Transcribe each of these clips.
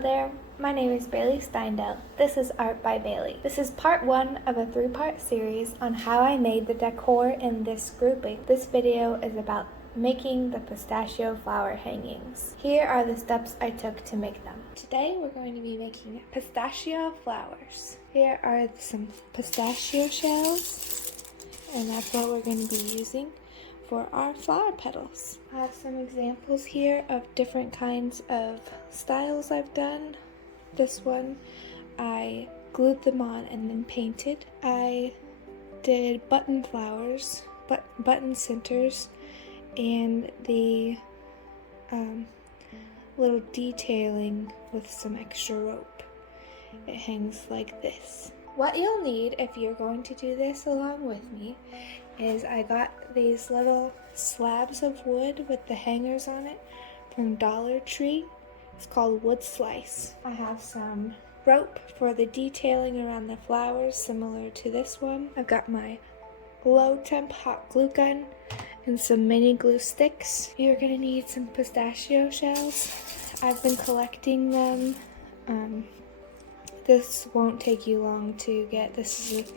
Hello there, my name is Bailey Steindel. This is Art by Bailey. This is part 1 of a 3-part series on how I made the decor in this grouping. This video is about making the pistachio flower hangings. Here are the steps I took to make them. Today we're going to be making pistachio flowers. Here are some pistachio shells, and that's what we're going to be using for our flower petals. I have some examples here of different kinds of styles I've done. This one, I glued them on and then painted. I did button flowers, button centers, and the little detailing with some extra rope. It hangs like this. What you'll need if you're going to do this along with me is I got these little slabs of wood with the hangers on it from Dollar Tree. It's called wood slice. I have some rope for the detailing around the flowers similar to this one. I've got my low temp hot glue gun and some mini glue sticks. You're gonna need some pistachio shells. I've been collecting them. This won't take you long to get. This is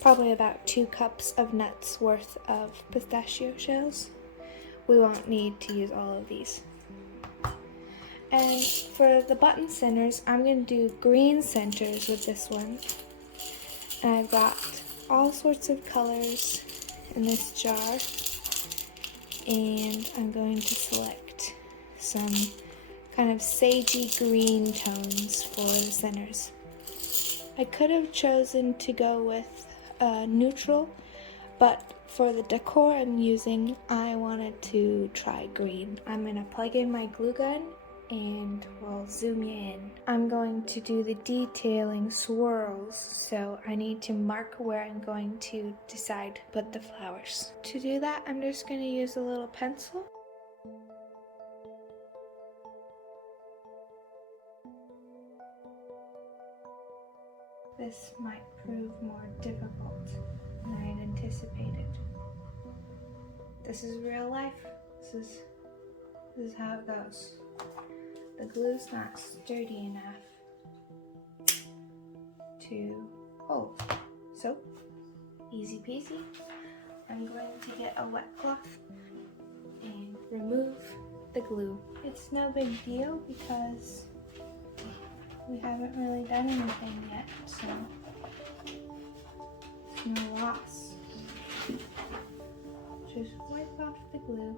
probably about 2 cups of nuts worth of pistachio shells. We won't need to use all of these. And for the button centers, I'm going to do green centers with this one. And I've got all sorts of colors in this jar. And I'm going to select some kind of sagey green tones for the centers. I could have chosen to go with neutral, but for the decor I'm using, I wanted to try green. I'm going to plug in my glue gun and we'll zoom you in. I'm going to do the detailing swirls, so I need to mark where I'm going to decide to put the flowers. To do that, I'm just going to use a little pencil. This might prove more difficult than I had anticipated. This is real life. This is how it goes. The glue's not sturdy enough to hold. So, easy peasy. I'm going to get a wet cloth and remove the glue. It's no big deal because we haven't really done anything yet, so it's no loss. Just wipe off the glue.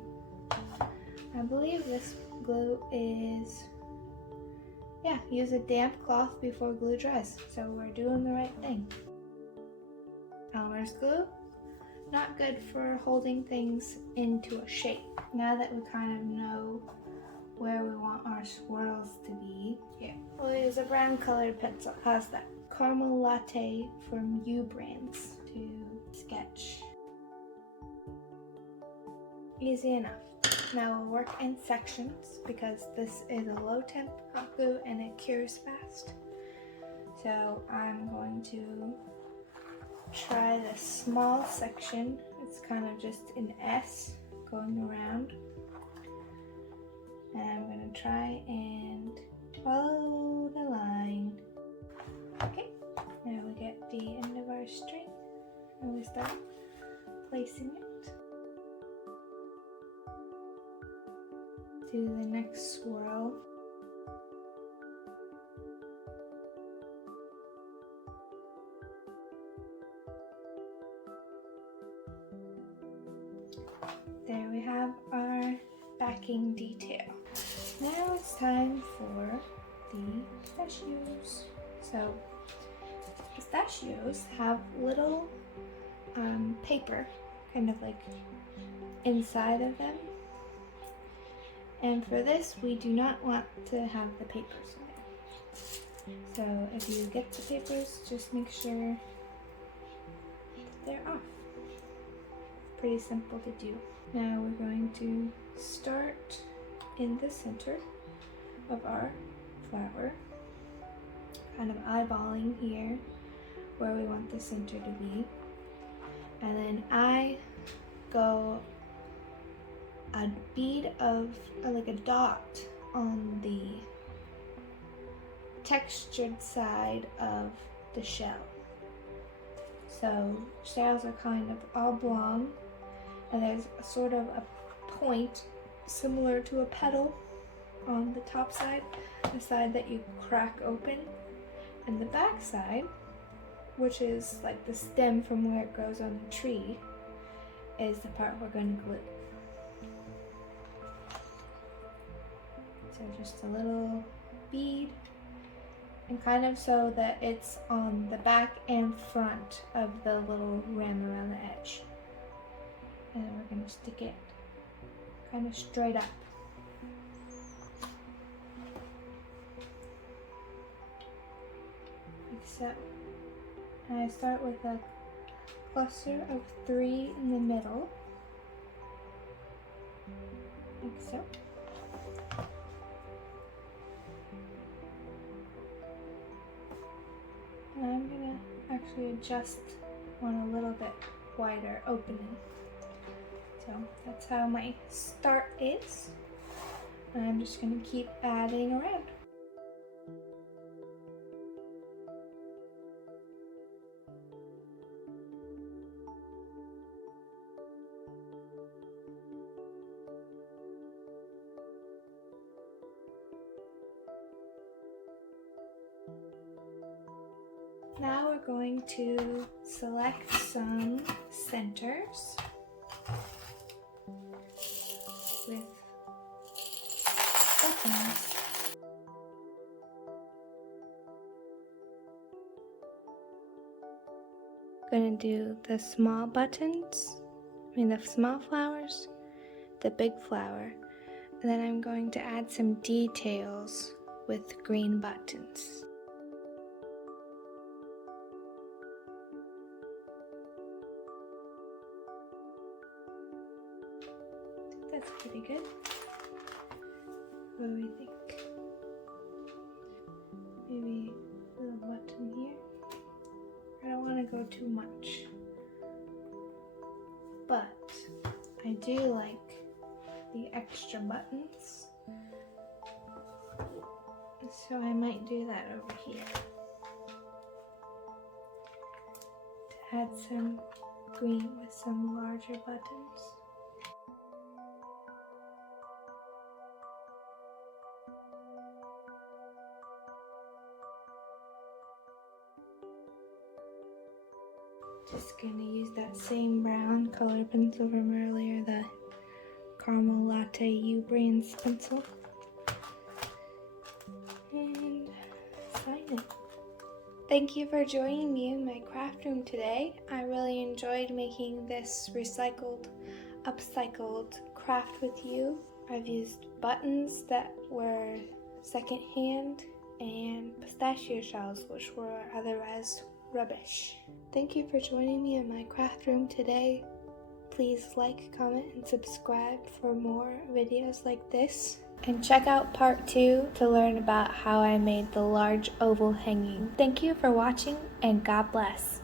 I believe this glue is, use a damp cloth before glue dries, so we're doing the right thing. Elmer's glue, not good for holding things into a shape. Now that we kind of know where we want our swirls to be, we'll use a brown colored pencil. How's that? Caramel Latte from U Brands to sketch. Easy enough. Now we'll work in sections because this is a low temp hot glue and it cures fast. So I'm going to try this small section. It's kind of just an S going around. And I'm going to try and follow the line. Okay, now we get the end of our string and we start placing it. Do the next swirl. There we have our backing detail. Now it's time for the pistachios. So pistachios have little paper kind of like inside of them. And for this, we do not want to have the papers in there. So if you get the papers, just make sure they're off. Pretty simple to do. Now we're going to start in the center of our flower, kind of eyeballing here where we want the center to be. And then I go a bead of, or like a dot on the textured side of the shell. So shells are kind of oblong, and there's sort of a point similar to a petal on the top side, the side that you crack open, and the back side, which is like the stem from where it grows on the tree, is the part we're going to glue. So just a little bead, and kind of so that it's on the back and front of the little rim around the edge. And then we're going to stick it kind of straight up. Like so. And I start with a cluster of 3 in the middle, like so. And I'm gonna actually adjust one a little bit wider opening. So that's how my start is. And I'm just gonna keep adding around. Now we're going to select some centers with buttons. Going to do the small buttons, the small flowers, the big flower, and then I'm going to add some details with green buttons. That's pretty good. What do we think? Maybe a little button here. I don't want to go too much, but I do like the extra buttons, so I might do that over here to add some green with some larger buttons. Just gonna use that same brown color pencil from earlier, the Caramel Latte U-Brands pencil, and sign it. Thank you for joining me in my craft room today. I really enjoyed making this recycled, upcycled craft with you. I've used buttons that were secondhand and pistachio shells, which were otherwise rubbish. Thank you for joining me in my craft room today. Please like, comment, and subscribe for more videos like this. And check out part 2 to learn about how I made the large oval hanging. Thank you for watching, and God bless.